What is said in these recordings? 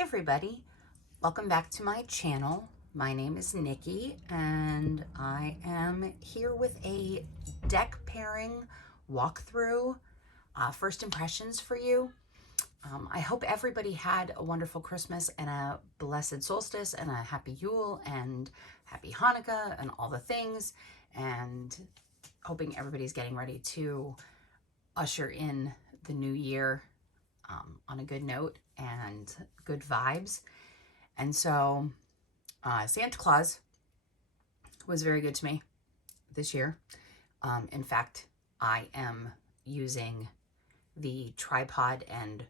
everybody, welcome back to my channel. My name is Nikki and I am here with a deck pairing walkthrough, first impressions for you. I hope everybody had a wonderful Christmas and a blessed solstice and a happy Yule and happy Hanukkah and all the things, and hoping everybody's getting ready to usher in the new year on a good note and good vibes. And so Santa Claus was very good to me this year. In fact, I am using the tripod and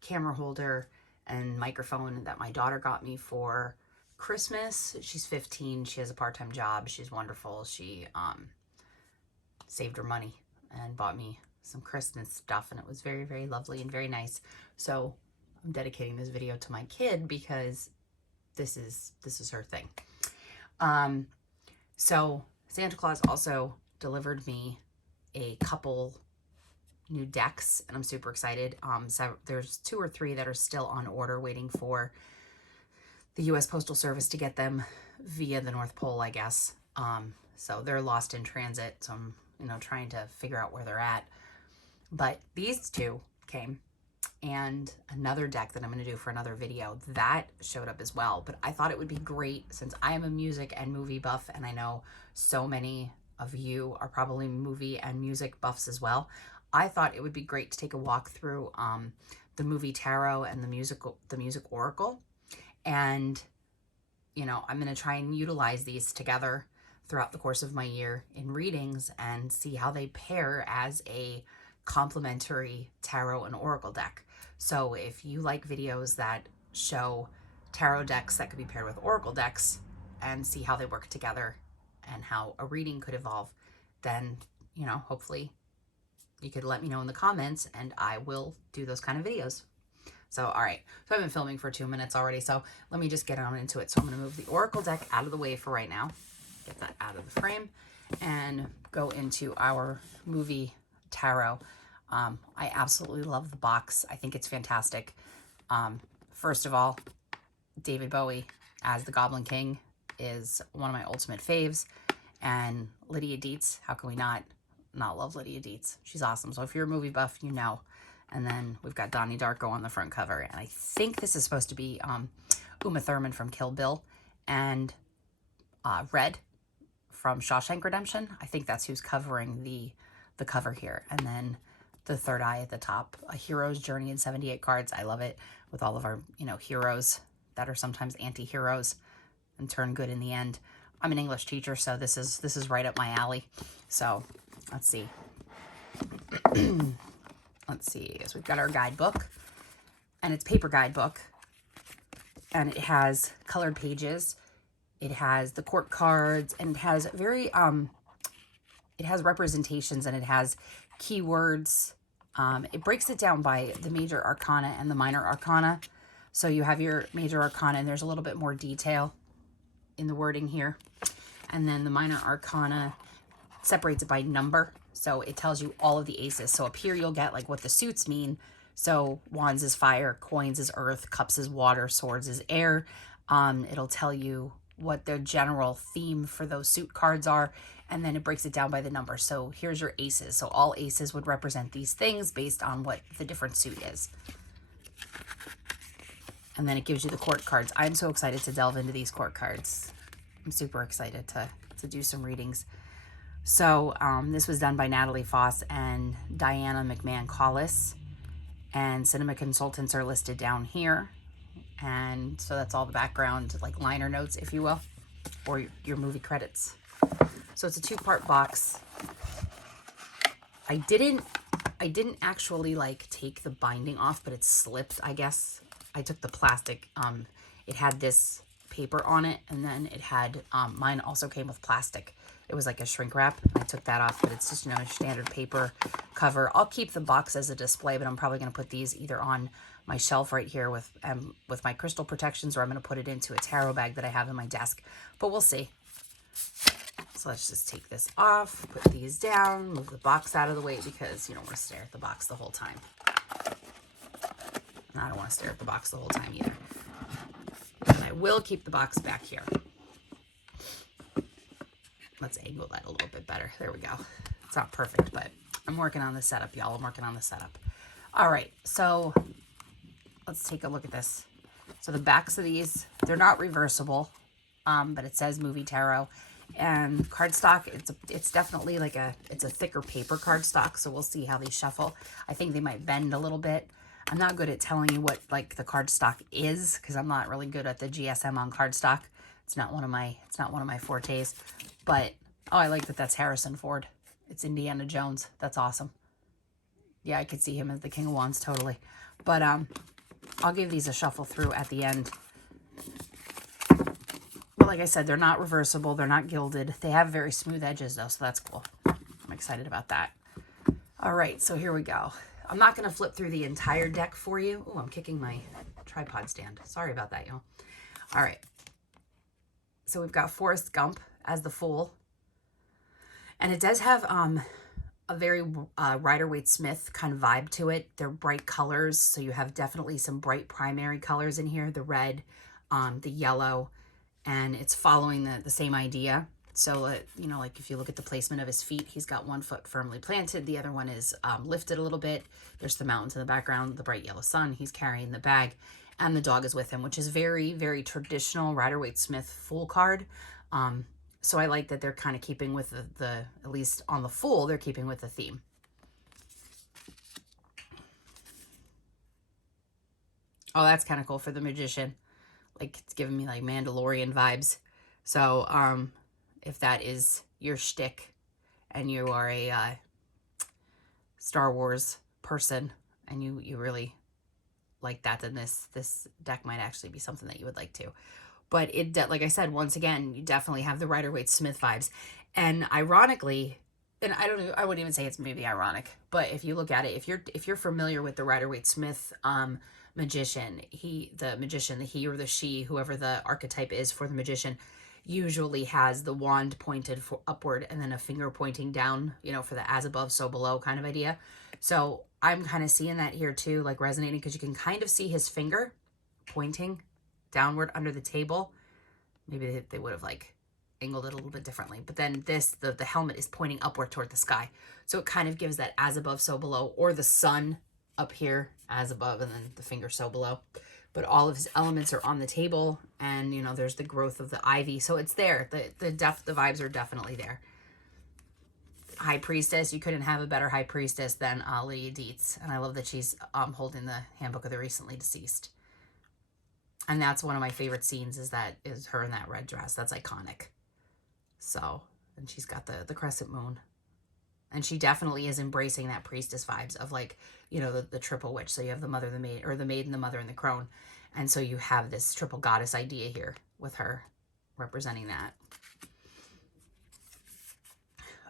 camera holder and microphone that my daughter got me for Christmas. She's 15. She has a part-time job. She's wonderful. She saved her money and bought me some Christmas stuff, and it was very, very lovely and very nice. So I'm dedicating this video to my kid because this is her thing. So Santa Claus also delivered me a couple new decks, and I'm super excited. So there's 2 or 3 that are still on order, waiting for the U.S. Postal Service to get them via the North Pole, I guess. So they're lost in transit, so I'm trying to figure out where they're at. But these 2 came, and another deck that I'm going to do for another video that showed up as well. But I thought it would be great, since I am a music and movie buff, and I know so many of you are probably movie and music buffs as well. I thought it would be great to take a walk through the movie tarot and the music oracle. And I'm going to try and utilize these together throughout the course of my year in readings and see how they pair as a complementary tarot and oracle deck. So if you like videos that show tarot decks that could be paired with oracle decks and see how they work together and how a reading could evolve, then hopefully you could let me know in the comments and I will do those kind of videos. So all right, so I've been filming for 2 minutes already, so let me just get on into it. So I'm going to move the oracle deck out of the way for right now, get that out of the frame, and go into our movie tarot. I absolutely love the box. I think it's fantastic. First of all, David Bowie as the Goblin King is one of my ultimate faves, and Lydia Dietz, how can we not love Lydia Dietz? She's awesome. So if you're a movie buff, you know. And then we've got Donnie Darko on the front cover, and I think this is supposed to be Uma Thurman from Kill Bill, and Red from Shawshank Redemption. I think that's who's covering the cover here. And then the third eye at the top, A Hero's Journey in 78 cards. I love it, with all of our heroes that are sometimes anti-heroes and turn good in the end. I'm an English teacher, so this is right up my alley. So let's see. Let's see. So we've got our guidebook, and it's paper guidebook, and it has colored pages. It has the court cards, and it has it has representations, and it has keywords. It breaks it down by the major arcana and the minor arcana. So you have your major arcana, and there's a little bit more detail in the wording here. And then the minor arcana separates it by number. So it tells you all of the aces. So up here you'll get like what the suits mean. So wands is fire, coins is earth, cups is water, swords is air. It'll tell you what the general theme for those suit cards are, and then it breaks it down by the number. So here's your aces. So all aces would represent these things based on what the different suit is. And then it gives you the court cards. I'm so excited to delve into these court cards. I'm super excited to do some readings. So this was done by Natalie Foss and Diana McMahon-Collis, and cinema consultants are listed down here. And so that's all the background, like liner notes, if you will, or your movie credits. So it's a 2-part box. I didn't actually like take the binding off, but it slipped, I guess. I took the plastic. It had this paper on it, and then it had mine also came with plastic. It was like a shrink wrap. I took that off, but it's just standard paper cover. I'll keep the box as a display, but I'm probably going to put these either on my shelf right here with my crystal protections, or I'm going to put it into a tarot bag that I have in my desk, but we'll see. So let's just take this off, put these down, move the box out of the way, because you don't want to stare at the box the whole time. I don't want to stare at the box the whole time either. But I will keep the box back here. Let's angle that a little bit better. There we go. It's not perfect, but I'm working on the setup, y'all. I'm working on the setup. All right, so let's take a look at this. So the backs of these, they're not reversible, but it says Movie Tarot. And cardstock, it's definitely like it's a thicker paper cardstock, so we'll see how they shuffle. I think they might bend a little bit. I'm not good at telling you what like the cardstock is, because I'm not really good at the GSM on cardstock. It's not one of my fortes. But oh, I like that that's Harrison Ford. It's Indiana Jones. That's awesome. Yeah, I could see him as the King of Wands totally. But I'll give these a shuffle through at the end. But like I said, they're not reversible. They're not gilded. They have very smooth edges though, so that's cool. I'm excited about that. All right, so here we go. I'm not going to flip through the entire deck for you. Oh, I'm kicking my tripod stand. Sorry about that, y'all. All right. So we've got Forrest Gump as the Fool. And it does have a very Rider-Waite-Smith kind of vibe to it. They're bright colors, so you have definitely some bright primary colors in here. The red, the yellow, and it's following the same idea. So, you know, like if you look at the placement of his feet, he's got one foot firmly planted. The other one is lifted a little bit. There's the mountains in the background, the bright yellow sun. He's carrying the bag, and the dog is with him, which is very, very traditional Rider-Waite-Smith Fool card. So I like that they're kind of keeping with the at least on the Fool, they're keeping with the theme. Oh, that's kind of cool for the Magician. Like, it's giving me like Mandalorian vibes. So, if that is your shtick and you are a Star Wars person and you really like that, then this deck might actually be something that you would like to. But it, like I said, once again, you definitely have the Rider-Waite-Smith vibes. And ironically, and I wouldn't even say it's maybe ironic, but if you look at it, if you're familiar with the Rider-Waite-Smith magician, the he or the she, whoever the archetype is for the magician, usually has the wand pointed upward and then a finger pointing down, you know, for the as above, so below kind of idea. So I'm kind of seeing that here too, like resonating, because you can kind of see his finger pointing downward under the table. Maybe they would have like angled it a little bit differently, but then the helmet is pointing upward toward the sky, so it kind of gives that as above so below, or the sun up here as above and then the finger so below. But all of his elements are on the table, and you know there's the growth of the ivy, so it's there. The vibes are definitely there. High Priestess, you couldn't have a better High Priestess than Lydia Dietz, and I love that she's holding the Handbook of the Recently Deceased. And that's one of my favorite scenes, is her in that red dress. That's iconic. So, and she's got the crescent moon. And she definitely is embracing that priestess vibes of, like, you know, the triple witch. So you have the mother, the maid, or the maiden, the mother, and the crone. And so you have this triple goddess idea here with her representing that.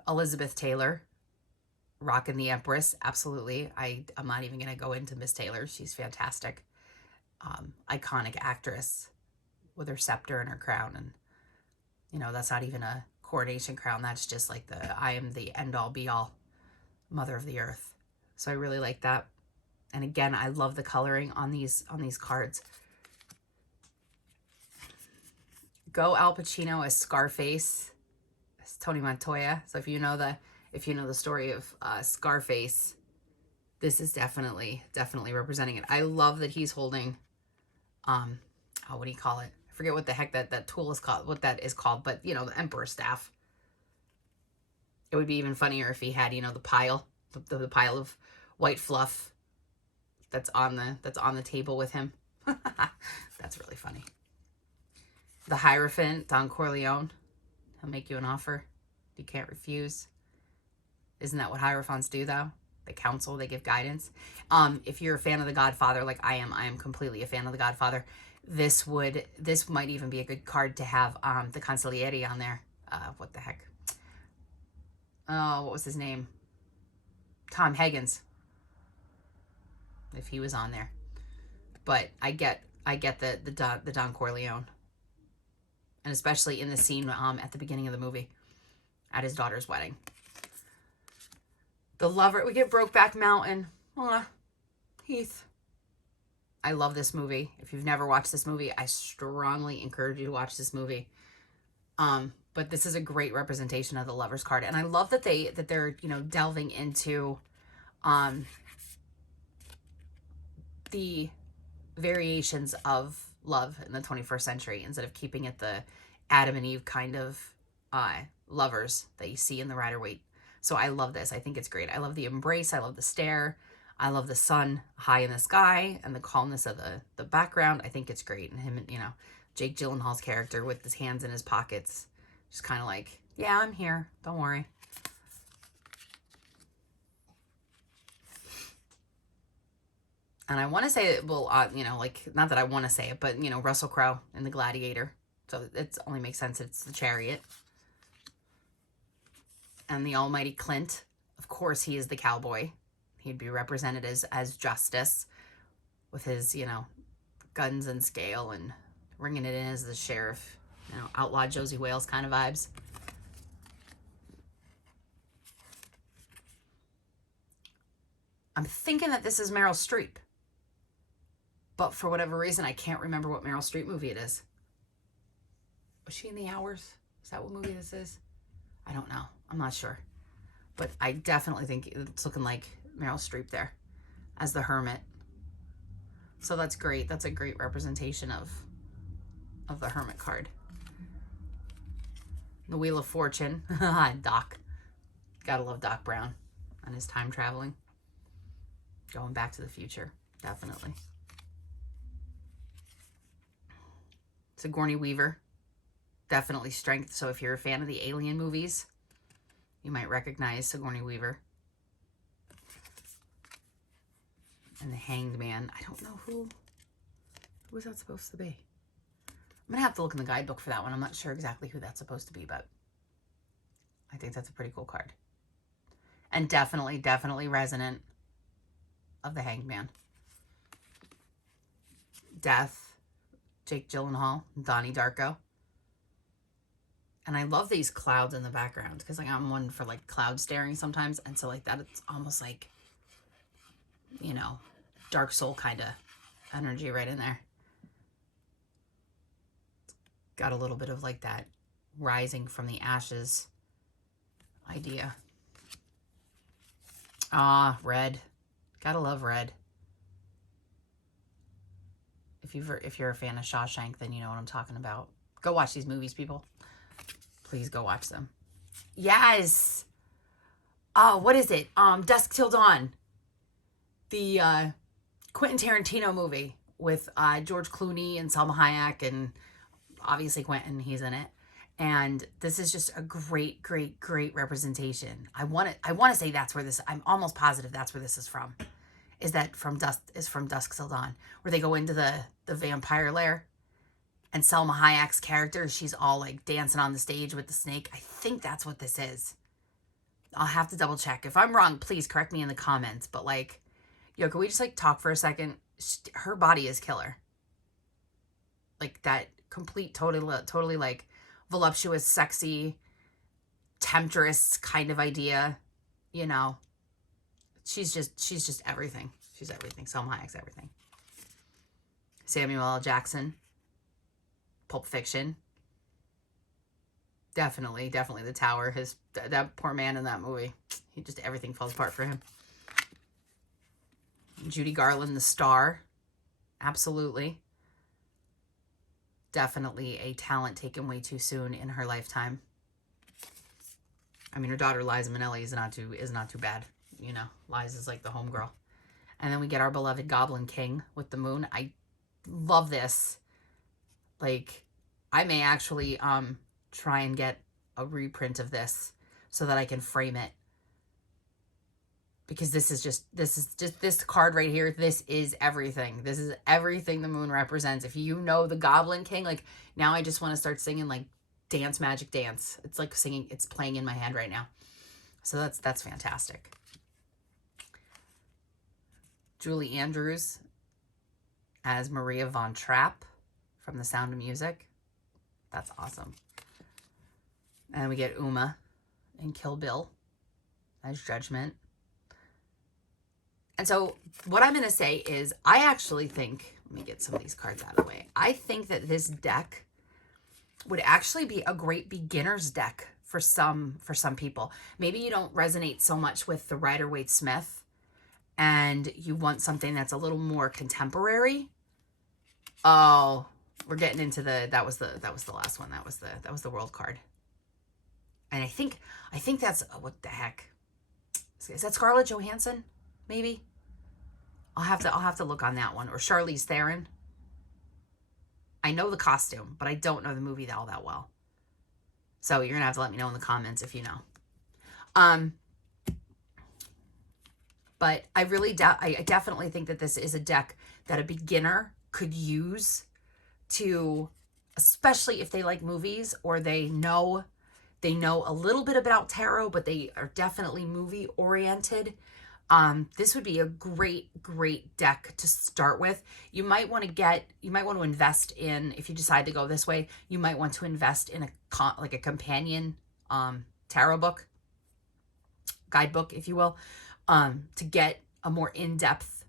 Elizabeth Taylor, rocking the Empress. Absolutely. I'm not even going to go into Miss Taylor. She's fantastic. Iconic actress with her scepter and her crown, and you know that's not even a coronation crown, that's just like I am the end all be all mother of the earth. So I really like that. And again, I love the coloring on these cards. Go Al Pacino as Scarface, as Tony Montoya. So if you know the story of Scarface, this is definitely representing it. I love that he's holding what do you call it? I forget what the heck that tool is called, what that is called, but you know, the Emperor staff. It would be even funnier if he had, you know, the pile of white fluff that's on the table with him. That's really funny. The Hierophant, Don Corleone. He'll make you an offer you can't refuse. Isn't that what Hierophants do, though? They counsel, they give guidance. If you're a fan of The Godfather, like I am completely a fan of The Godfather. This might even be a good card to have the Consigliere on there. What the heck? Oh, what was his name? Tom Higgins. If he was on there. But I get the Don Corleone. And especially in the scene at the beginning of the movie at his daughter's wedding. The Lover, we get Brokeback Mountain. Aw, Heath. I love this movie. If you've never watched this movie, I strongly encourage you to watch this movie. But this is a great representation of the Lover's card. And I love that they're, you know, delving into the variations of love in the 21st century instead of keeping it the Adam and Eve kind of lovers that you see in the Rider-Waite. So I love this. I think it's great. I love the embrace. I love the stare. I love the sun high in the sky and the calmness of the background. I think it's great. And him, you know, Jake Gyllenhaal's character with his hands in his pockets, just kind of like, yeah, I'm here. Don't worry. And I want to say it will, you know, like, not that I want to say it, but, you know, Russell Crowe in The Gladiator. So it only makes sense. It's the Chariot. And the almighty Clint. Of course, he is the cowboy. He'd be represented as Justice with his, you know, guns and scale and ringing it in as the sheriff. You know, outlaw Josie Wales kind of vibes. I'm thinking that this is Meryl Streep. But for whatever reason, I can't remember what Meryl Streep movie it is. Was she in The Hours? Is that what movie this is? I don't know. I'm not sure. But I definitely think it's looking like Meryl Streep there as the hermit. So that's great. That's a great representation of the hermit card. The Wheel of Fortune. Doc. Gotta love Doc Brown and his time traveling. Going back to the future. Definitely. Sigourney Weaver. Definitely strength. So if you're a fan of the Alien movies, you might recognize Sigourney Weaver. And the Hanged Man. I don't know who was that supposed to be. I'm going to have to look in the guidebook for that one. I'm not sure exactly who that's supposed to be, but I think that's a pretty cool card. And definitely resonant of the Hanged Man. Death, Jake Gyllenhaal, Donnie Darko. And I love these clouds in the background because like I'm one for like cloud staring sometimes. And so like that, it's almost like, you know, Dark Soul kind of energy right in there. Got a little bit of like that rising from the ashes idea. Ah, red. Gotta love red. If you're a fan of Shawshank, then you know what I'm talking about. Go watch these movies, people. Please go watch them. Yes. Oh, what is it? Dusk Till Dawn. The Quentin Tarantino movie with George Clooney and Salma Hayek and obviously Quentin, he's in it. And this is just a great representation. I want to say that's where this, I'm almost positive that's where this is from. Is from Dusk Till Dawn, where they go into the vampire lair. And Salma Hayek's character, she's all like dancing on the stage with the snake. I think that's what this is. I'll have to double check. If I'm wrong, please correct me in the comments. But like, yo, can we just like talk for a second? Her body is killer. Like that complete, totally like voluptuous, sexy, temptress kind of idea. You know, she's just everything. She's everything. Salma Hayek's everything. Samuel L. Jackson. Pulp Fiction. Definitely The Tower. That poor man in that movie. He just, everything falls apart for him. Judy Garland, The Star. Absolutely. Definitely a talent taken way too soon in her lifetime. I mean, her daughter Liza Minnelli is not too bad. You know, Liza's like the homegirl. And then we get our beloved Goblin King with the moon. I love this. Like, I may actually try and get a reprint of this so that I can frame it. Because this card right here, this is everything. This is everything the moon represents. If you know the Goblin King, like, now I just want to start singing, like, Dance Magic Dance. It's like singing, it's playing in my head right now. So that's fantastic. Julie Andrews as Maria Von Trapp from The Sound of Music. That's awesome. And we get Uma in Kill Bill as Judgment. And so what I'm going to say is I actually think, let me get some of these cards out of the way. I think that this deck would actually be a great beginner's deck for some people. Maybe you don't resonate so much with the Rider-Waite-Smith and you want something that's a little more contemporary. Oh, we're getting into that was the last one. That was the world card. And I think that's what the heck. Is that Scarlett Johansson? Maybe. I'll have to look on that one, or Charlize Theron. I know the costume, but I don't know the movie all that well. So you're gonna have to let me know in the comments if you know. But I definitely think that this is a deck that a beginner could use to, especially if they like movies or they know a little bit about tarot, but they are definitely movie oriented. This would be a great deck to start with. You might want to invest in, if you decide to go this way, you might want to invest in a companion tarot book, guidebook, if you will, to get a more in-depth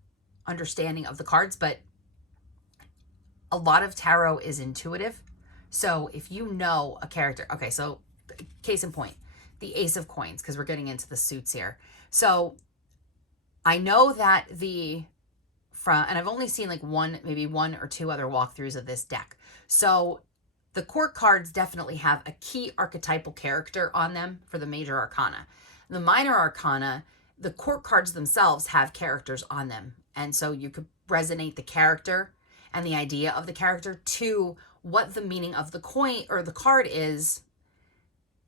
understanding of the cards. But a lot of tarot is intuitive. So if you know a character, okay, so case in point, the Ace of Coins, because we're getting into the suits here. So I know that and I've only seen like maybe one or two other walkthroughs of this deck. So the court cards definitely have a key archetypal character on them for the major arcana. The minor arcana, the court cards themselves have characters on them. And so you could resonate the character and the idea of the character to what the meaning of the coin or the card is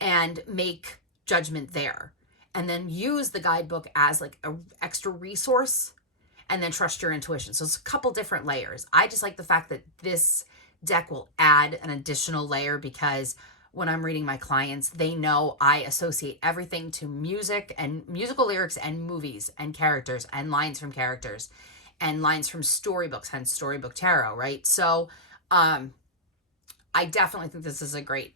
and make judgment there. And then use the guidebook as like an extra resource and then trust your intuition. So it's a couple different layers. I just like the fact that this deck will add an additional layer because when I'm reading my clients, they know I associate everything to music and musical lyrics and movies and characters and lines from characters and lines from storybooks, hence storybook tarot, right? So I definitely think this is a great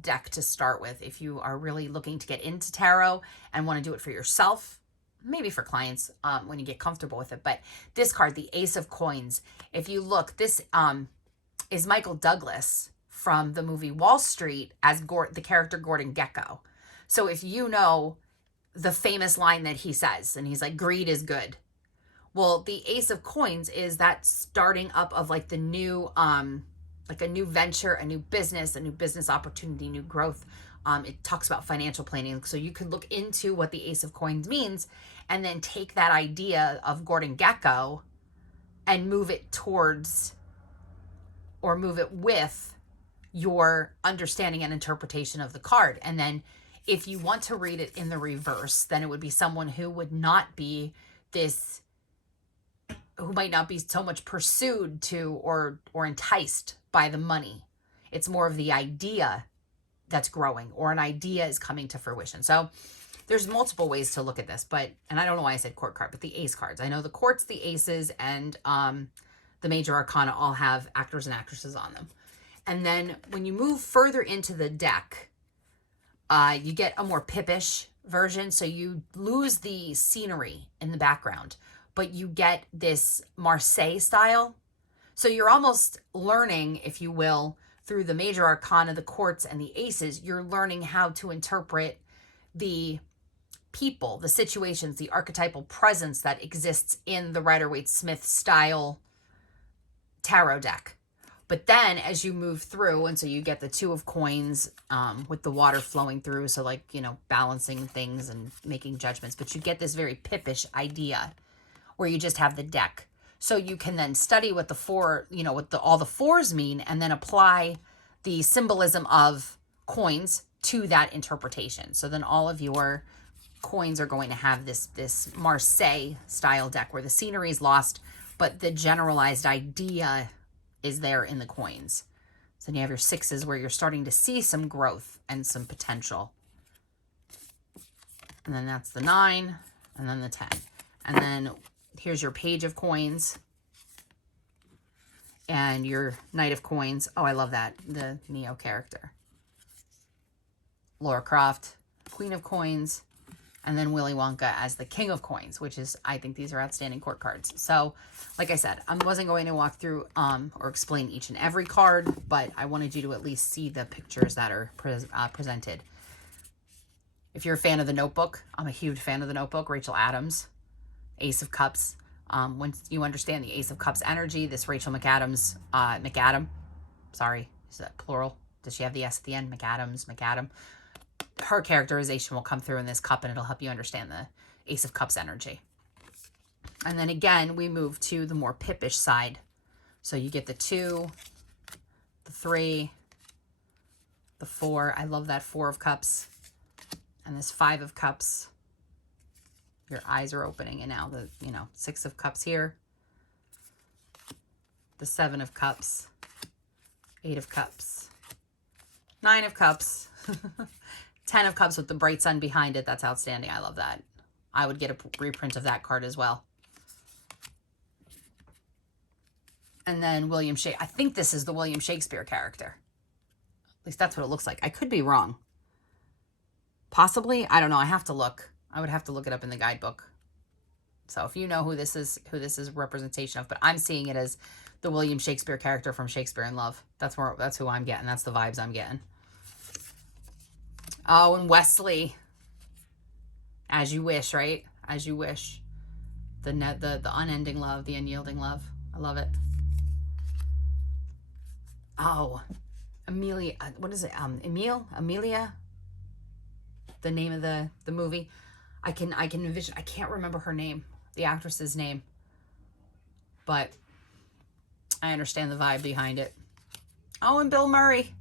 deck to start with if you are really looking to get into tarot and want to do it for yourself, maybe for clients when you get comfortable with it. But this card, the Ace of Coins, if you look, this is Michael Douglas from the movie Wall Street as the character Gordon Gekko. So if you know the famous line that he says, and he's like, greed is good. Well, the Ace of Coins is that starting up of like the new, like a new venture, a new business opportunity, new growth. It talks about financial planning. So you could look into what the Ace of Coins means and then take that idea of Gordon Gekko and move it towards or move it with your understanding and interpretation of the card. And then if you want to read it in the reverse, then it would be someone who would not be who might not be so much pursued to or enticed by the money. It's more of the idea that's growing or an idea is coming to fruition. So there's multiple ways to look at this, and I don't know why I said court card, but the ace cards. I know the courts, the aces, and the major arcana all have actors and actresses on them. And then when you move further into the deck, you get a more pippish version. So you lose the scenery in the background, but you get this Marseille style. So you're almost learning, if you will, through the major arcana, the courts, and the aces, you're learning how to interpret the people, the situations, the archetypal presence that exists in the Rider-Waite-Smith style tarot deck. But then as you move through, and so you get the Two of Coins with the water flowing through, so like, balancing things and making judgments, but you get this very pippish idea where you just have the deck. So you can then study what all the fours mean and then apply the symbolism of coins to that interpretation. So then all of your coins are going to have this Marseille style deck where the scenery is lost, but the generalized idea is there in the coins. So then you have your sixes where you're starting to see some growth and some potential. And then that's the 9 and then the 10. And then here's your Page of Coins and your Knight of Coins. Oh, I love that. The Neo character. Laura Croft, Queen of Coins, And then Willy Wonka as the King of Coins, which is, I think these are outstanding court cards. So, like I said, I wasn't going to walk through or explain each and every card, but I wanted you to at least see the pictures that are presented. If you're a fan of The Notebook, I'm a huge fan of The Notebook. Rachel Adams, Ace of Cups. Once you understand the Ace of Cups energy, this Rachel McAdam, sorry, is that plural? Does she have the S at the end? McAdam. Her characterization will come through in this cup, and it'll help you understand the Ace of Cups energy. And then again, we move to the more Pippish side. So you get the 2, the 3, the 4. I love that 4 of Cups. And this 5 of Cups. Your eyes are opening, and now the 6 of Cups here. The 7 of Cups. 8 of Cups. 9 of Cups. 10 of Cups with the bright sun behind it. That's outstanding. I love that. I would get a reprint of that card as well. And then William Shakespeare. I think this is the William Shakespeare character. At least that's what it looks like. I could be wrong. Possibly. I don't know. I have to look. I would have to look it up in the guidebook. So if you know who this is a representation of, but I'm seeing it as the William Shakespeare character from Shakespeare in Love. That's who I'm getting. That's the vibes I'm getting. Oh, and Wesley. As you wish, right? As you wish. The unending love, the unyielding love. I love it. Oh, Amelia. What is it? Amelia. The name of the movie. I can envision. I can't remember her name, the actress's name, but I understand the vibe behind it. Oh, and Bill Murray.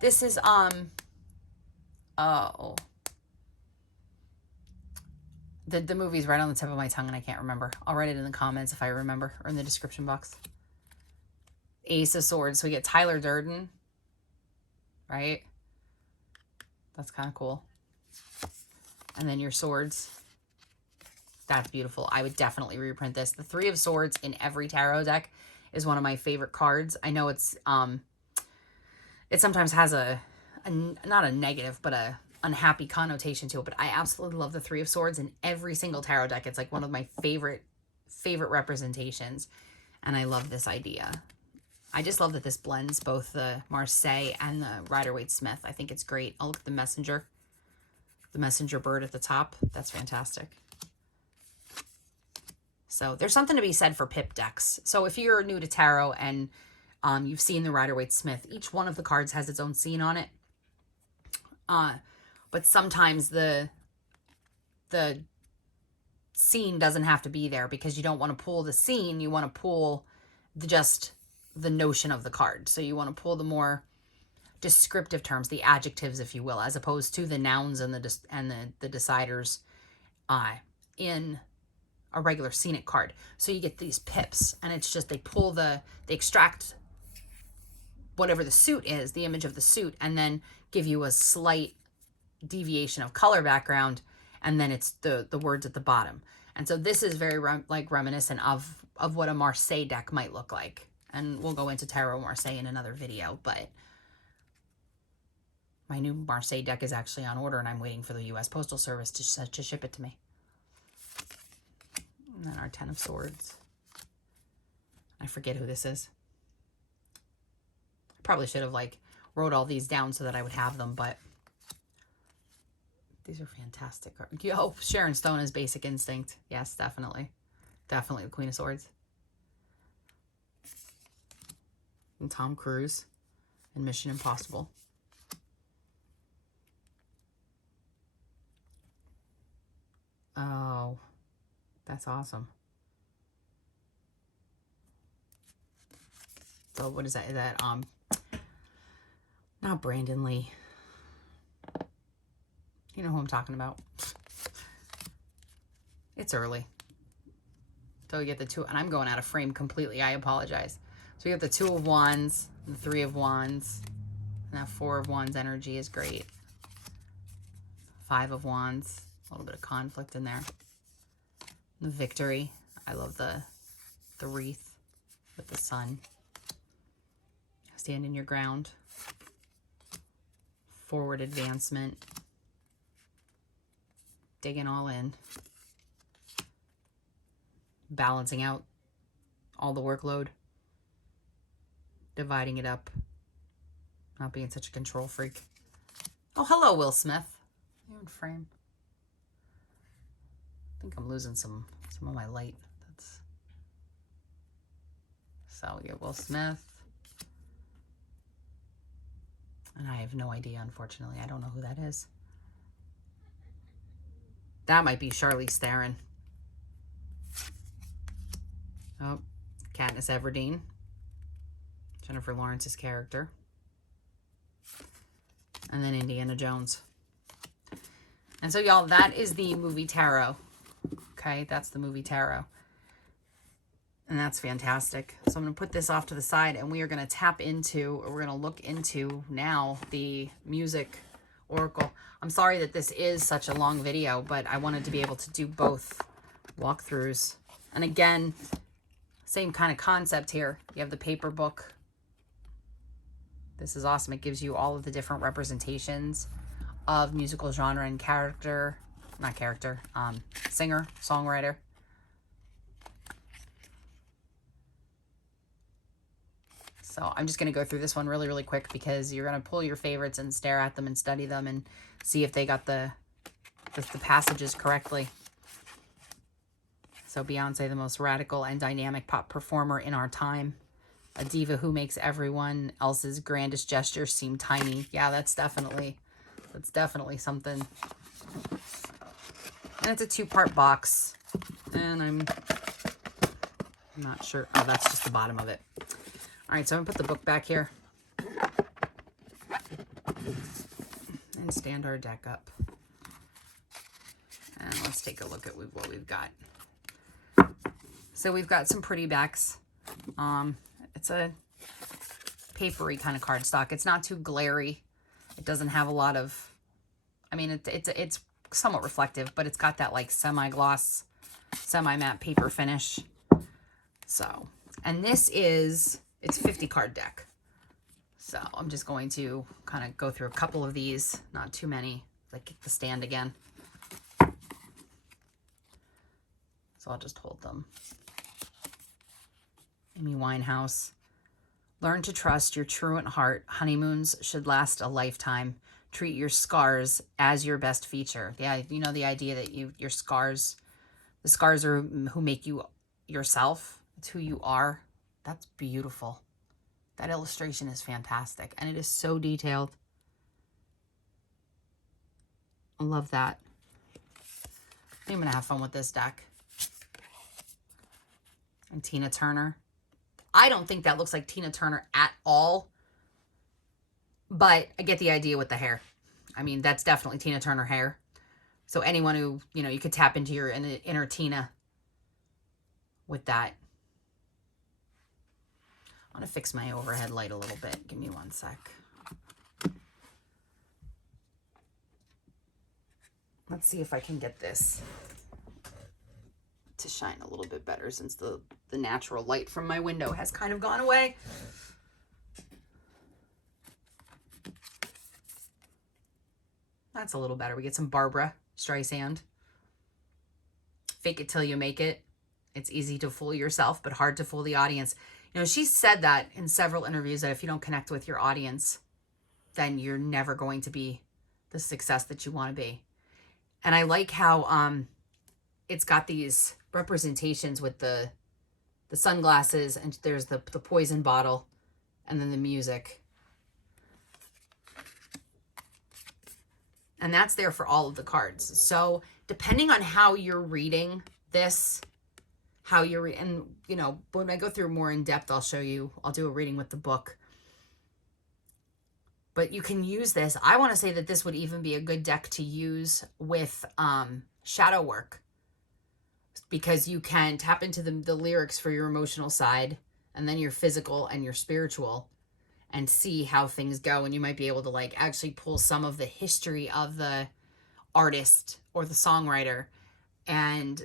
This is oh, the movie's right on the tip of my tongue and I can't remember. I'll write it in the comments if I remember, or in the description box. Ace of Swords. So we get Tyler Durden, right? That's kind of cool. And then your swords. That's beautiful. I would definitely reprint this. The 3 of Swords in every tarot deck is one of my favorite cards. I know it's it sometimes has a not a negative, but a unhappy connotation to it, but I absolutely love the 3 of Swords in every single tarot deck. It's like one of my favorite representations, and I love this idea. I just love that this blends both the Marseille and the Rider-Waite-Smith. I think it's great. I'll look at the messenger bird at the top. That's fantastic. So there's something to be said for pip decks. So if you're new to tarot and you've seen the Rider-Waite-Smith, each one of the cards has its own scene on it. But sometimes the scene doesn't have to be there because you don't want to pull the scene. You want to pull just the notion of the card. So you want to pull the more descriptive terms, the adjectives, if you will, as opposed to the nouns and the deciders in a regular scenic card. So you get these pips, and it's just they extract whatever the suit is, the image of the suit, and then give you a slight deviation of color background, and then it's the words at the bottom. And so this is very reminiscent of what a Marseille deck might look like. And we'll go into Tarot Marseille in another video, but my new Marseille deck is actually on order, and I'm waiting for the U.S. Postal Service to ship it to me. And then our 10 of Swords. I forget who this is. I probably should have wrote all these down so that I would have them, but these are fantastic. Oh, Sharon Stone is Basic Instinct. Yes, definitely. Definitely the Queen of Swords. And Tom Cruise in Mission Impossible. Oh, that's awesome. So what is that? Is that not Brandon Lee? You know who I'm talking about. It's early. So we get the 2, and I'm going out of frame completely. I apologize. So we get the 2 of Wands, the 3 of Wands, and that 4 of Wands energy is great. 5 of Wands, a little bit of conflict in there. The Victory. I love the wreath with the sun. Stand in your ground. Forward advancement. digging all in. Balancing out all the workload. Dividing it up. Not being such a control freak. Oh, hello, Will Smith. You're in frame. I think I'm losing some of my light. So we get Will Smith. And I have no idea, unfortunately. I don't know who that is. That might be Charlize Theron. Oh, Katniss Everdeen. Jennifer Lawrence's character. And then Indiana Jones. And so, y'all, that is the movie tarot. Okay, that's the movie tarot. And that's fantastic. So I'm going to put this off to the side, and we are going to tap into, or we're going to look into now the music oracle. I'm sorry that this is such a long video, but I wanted to be able to do both walkthroughs. And again, same kind of concept here. You have the paper book. This is awesome. It gives you all of the different representations of musical genre and character, not character, singer, songwriter. So I'm just going to go through this one really, really quick because you're going to pull your favorites and stare at them and study them and see if they got the passages correctly. So Beyonce, the most radical and dynamic pop performer in our time. A diva who makes everyone else's grandest gestures seem tiny. Yeah, that's definitely something. And it's a 2-part box. And I'm not sure. Oh, that's just the bottom of it. All right, so I'm going to put the book back here. And stand our deck up. And let's take a look at what we've got. So we've got some pretty backs. It's a papery kind of cardstock. It's not too glary. It doesn't have a lot of, I mean, it's somewhat reflective, but it's got that like semi-gloss, semi-matte paper finish. So, and this is, it's 50 card deck. So I'm just going to kind of go through a couple of these, not too many. Like kick the stand again. So I'll just hold them. Amy Winehouse. Learn to trust your truant heart. Honeymoons should last a lifetime. Treat your scars as your best feature. Yeah, you know the idea that your scars, the scars are who make you yourself. It's who you are. That's beautiful. That illustration is fantastic. And it is so detailed. I love that. I'm going to have fun with this deck. And Tina Turner. I don't think that looks like Tina Turner at all. But I get the idea with the hair. I mean, that's definitely Tina Turner hair. So anyone who, you know, you could tap into your inner Tina with that. I want to fix my overhead light a little bit. Give me one sec. Let's see if I can get this to shine a little bit better since the natural light from my window has kind of gone away. That's a little better. We get some Barbara Streisand. Fake it till you make it. It's easy to fool yourself, but hard to fool the audience. You know, she said that in several interviews, that if you don't connect with your audience, then you're never going to be the success that you want to be. And I like how it's got these representations with the sunglasses, and there's the poison bottle, and then the music. And that's there for all of the cards. So depending on how you're reading this, and you know, when I go through more in depth, I'll show you, I'll do a reading with the book. But you can use this. I want to say that this would even be a good deck to use with shadow work, because you can tap into the lyrics for your emotional side, and then your physical and your spiritual, and see how things go. And you might be able to like actually pull some of the history of the artist or the songwriter and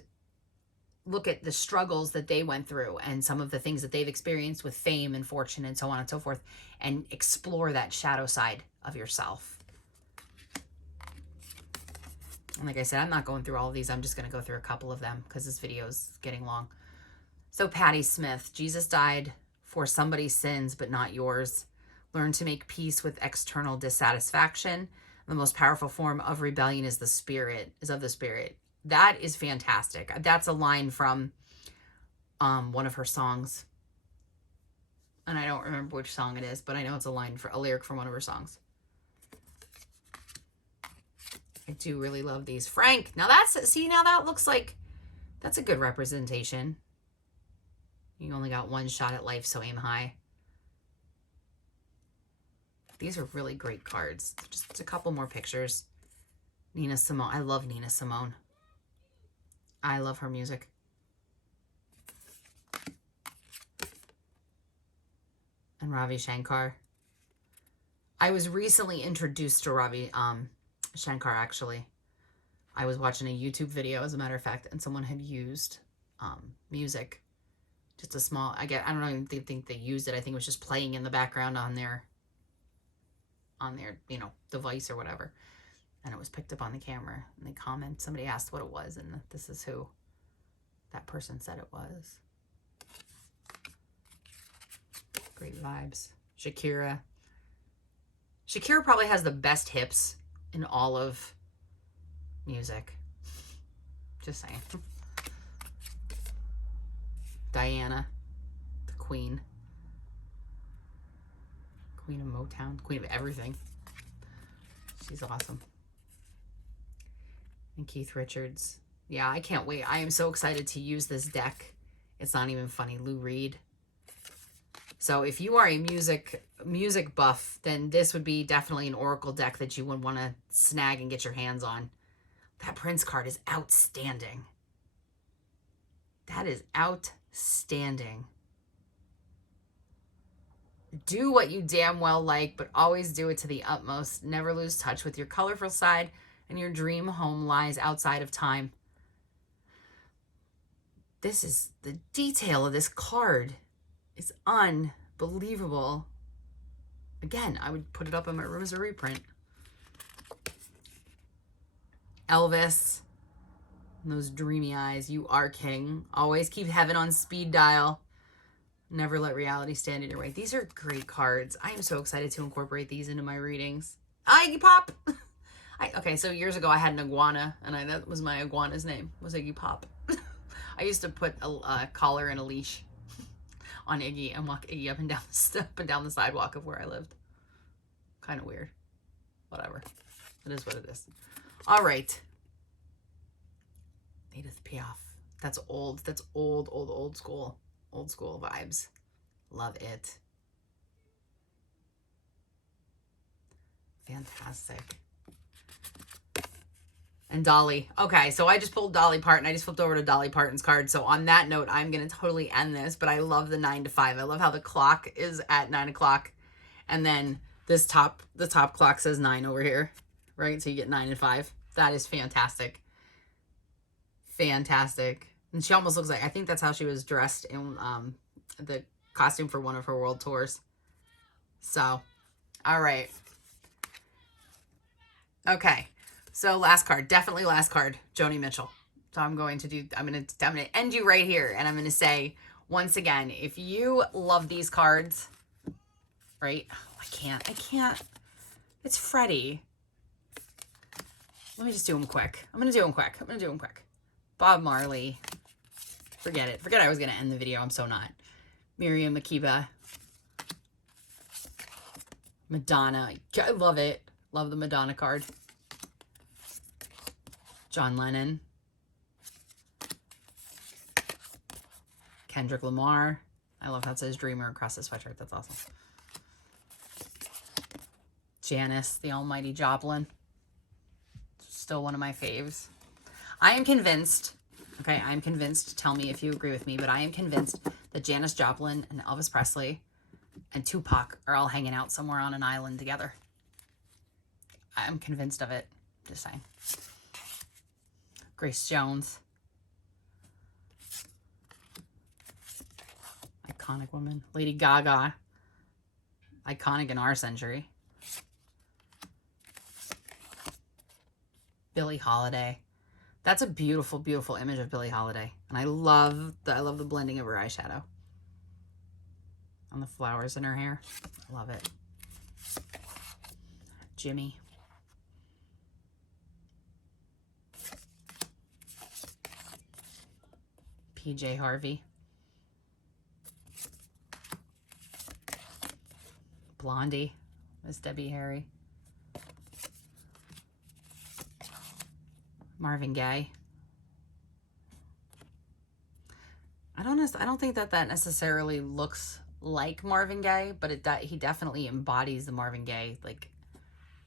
look at the struggles that they went through and some of the things that they've experienced with fame and fortune and so on and so forth, and explore that shadow side of yourself. And like I said, I'm not going through all of these. I'm just going to go through a couple of them because this video is getting long. So Patti Smith, Jesus died for somebody's sins, but not yours. Learn to make peace with external dissatisfaction. The most powerful form of rebellion is of the spirit. That is fantastic. That's a line from one of her songs. And I don't remember which song it is, but I know it's a lyric from one of her songs. I do really love these. Frank, now that looks like, that's a good representation. You only got one shot at life, so aim high. These are really great cards. Just a couple more pictures. Nina Simone. I love Nina Simone. I love her music. And Ravi Shankar. I was recently introduced to Ravi Shankar, actually. I was watching a YouTube video, as a matter of fact, and someone had used music. Just a small, I don't even think they used it. I think it was just playing in the background on their, device or whatever. And it was picked up on the camera. And somebody asked what it was, and this is who that person said it was. Great vibes. Shakira. Shakira probably has the best hips in all of music. Just saying. Diana, the queen. Queen of Motown. Queen of everything. She's awesome. And Keith Richards. Yeah, I can't wait. I am so excited to use this deck. It's not even funny. Lou Reed. So if you are a music buff, then this would be definitely an Oracle deck that you would want to snag and get your hands on. That Prince card is outstanding. That is outstanding. Do what you damn well like, but always do it to the utmost. Never lose touch with your colorful side, and your dream home lies outside of time. This is the detail of this card. It's unbelievable. Again, I would put it up in my room as a reprint. Elvis. And those dreamy eyes. You are king. Always keep heaven on speed dial. Never let reality stand in your way. These are great cards. I am so excited to incorporate these into my readings. Iggy Pop. Okay, so years ago I had an iguana, and that was my iguana's name, was Iggy Pop. I used to put a collar and a leash on Iggy and walk Iggy up and down the sidewalk of where I lived. Kind of weird. Whatever. It is what it is. All right. Edith Piaf. That's old. That's old school. Old school vibes. Love it. Fantastic. And Dolly. Okay, so I just pulled Dolly Parton. I just flipped over to Dolly Parton's card. So on that note, I'm going to totally end this. But I love the 9 to 5. I love how the clock is at 9 o'clock. And then the top clock says 9 over here. Right? So you get 9 and 5. That is fantastic. Fantastic. And she almost looks like, I think that's how she was dressed in the costume for one of her world tours. So, all right. Okay. So last card, definitely last card, Joni Mitchell. So I'm going to end you right here. And I'm going to say, once again, if you love these cards, right? Oh, I can't. It's Freddie. Let me just do them quick. I'm going to do them quick. Bob Marley. Forget it. I was going to end the video. I'm so not. Miriam Makeba. Madonna. I love it. Love the Madonna card. John Lennon. Kendrick Lamar. I love how it says Dreamer across the sweatshirt. That's awesome. Janis, the almighty Joplin. Still one of my faves. I am convinced, okay, I'm convinced, tell me if you agree with me, but I am convinced that Janis Joplin and Elvis Presley and Tupac are all hanging out somewhere on an island together. I'm convinced of it. Just saying. Grace Jones. Iconic woman. Lady Gaga. Iconic in our century. Billie Holiday. That's a beautiful, beautiful image of Billie Holiday. And I love the blending of her eyeshadow. On the flowers in her hair. Love it. Jimmy. PJ Harvey. Blondie. Miss Debbie Harry. Marvin Gaye. I don't think that necessarily looks like Marvin Gaye, but he definitely embodies the Marvin Gaye like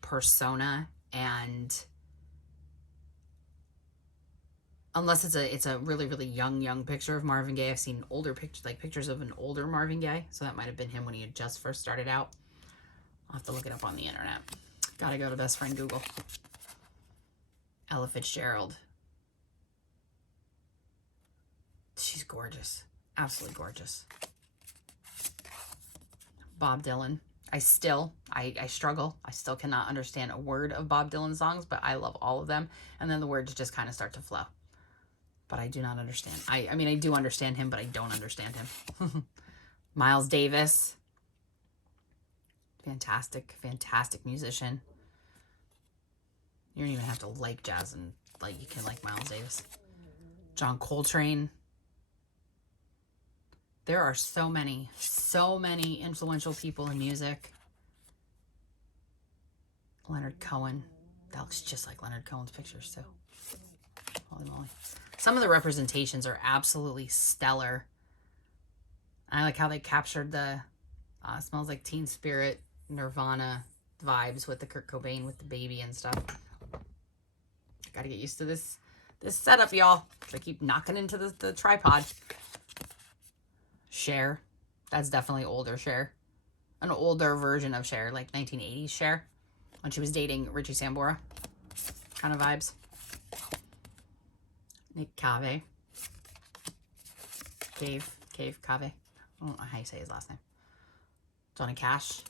persona. And unless it's a really, really young picture of Marvin Gaye, I've seen older pictures of an older Marvin Gaye, so that might have been him when he had just first started out. I'll have to look it up on the internet. Gotta go to best friend Google. Ella Fitzgerald. She's gorgeous. Absolutely gorgeous. Bob Dylan. I struggle. I still cannot understand a word of Bob Dylan songs, but I love all of them. And then the words just kind of start to flow. But I do not understand. I mean, I do understand him, but I don't understand him. Miles Davis. Fantastic, fantastic musician. You don't even have to like jazz and you can like Miles Davis. John Coltrane. There are so many influential people in music. Leonard Cohen. That looks just like Leonard Cohen's pictures too. Holy moly. Some of the representations are absolutely stellar. I like how they captured the Smells Like Teen Spirit, Nirvana vibes with the Kurt Cobain with the baby and stuff. Gotta get used to this setup, y'all. I keep knocking into the tripod. Cher. That's definitely older Cher. An older version of Cher, like 1980s Cher. When she was dating Richie Sambora. Kind of vibes. Nick Cave. Cave Cave. I don't know how you say his last name. Johnny Cash.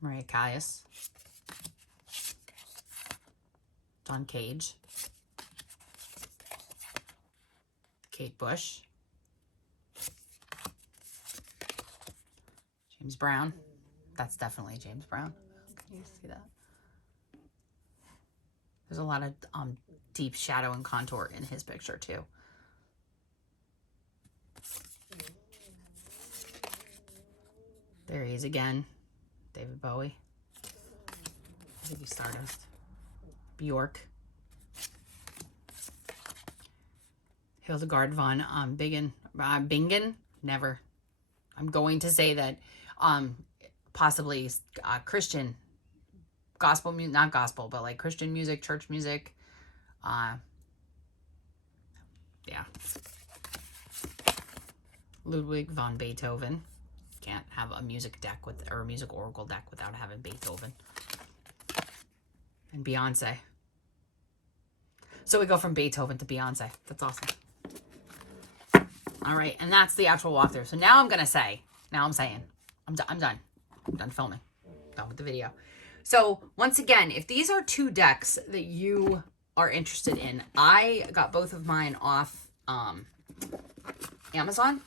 Mariah Caius. John Cage. Kate Bush. James Brown. That's definitely James Brown. Can you see that? There's a lot of deep shadow and contour in his picture too. There he is again. David Bowie. Ziggy Stardust. Bjork. Hildegard von Bingen. Never. I'm going to say that possibly Christian gospel music, not gospel, but like Christian music, church music. Yeah. Ludwig von Beethoven. Can't have a music deck or a music oracle deck without having Beethoven. And Beyonce. So we go from Beethoven to Beyonce. That's awesome. All right, and that's the actual walkthrough. So now I'm saying, I'm done. I'm done filming. Done with the video. So once again, if these are two decks that you are interested in, I got both of mine off Amazon,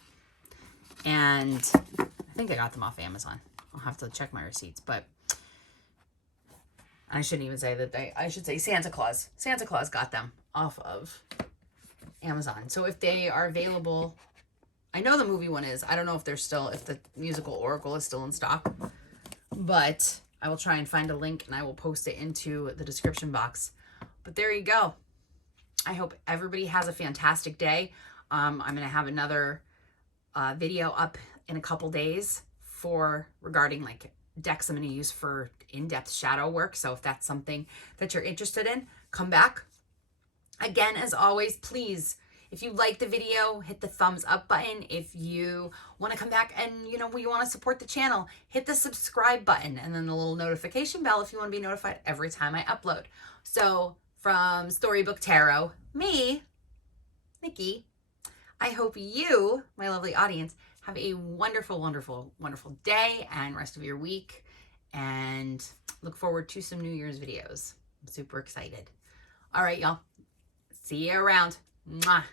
and I think I got them off Amazon. I'll have to check my receipts, but I shouldn't even say that I should say Santa Claus. Santa Claus got them off of Amazon. So if they are available, I know the movie one is. I don't know if the musical oracle is still in stock, but I will try and find a link and I will post it into the description box. But there you go. I hope everybody has a fantastic day. I'm going to have another video up in a couple days regarding like decks I'm going to use for in-depth shadow work. So if that's something that you're interested in, come back. Again, as always, please, if you like the video, hit the thumbs up button. If you want to come back and, you want to support the channel, hit the subscribe button and then the little notification bell if you want to be notified every time I upload. So from Storybook Tarot, me, Nikki, I hope you, my lovely audience, have a wonderful, wonderful, wonderful day and rest of your week. and look forward to some New Year's videos. I'm super excited. All right, y'all. See you around. Mwah.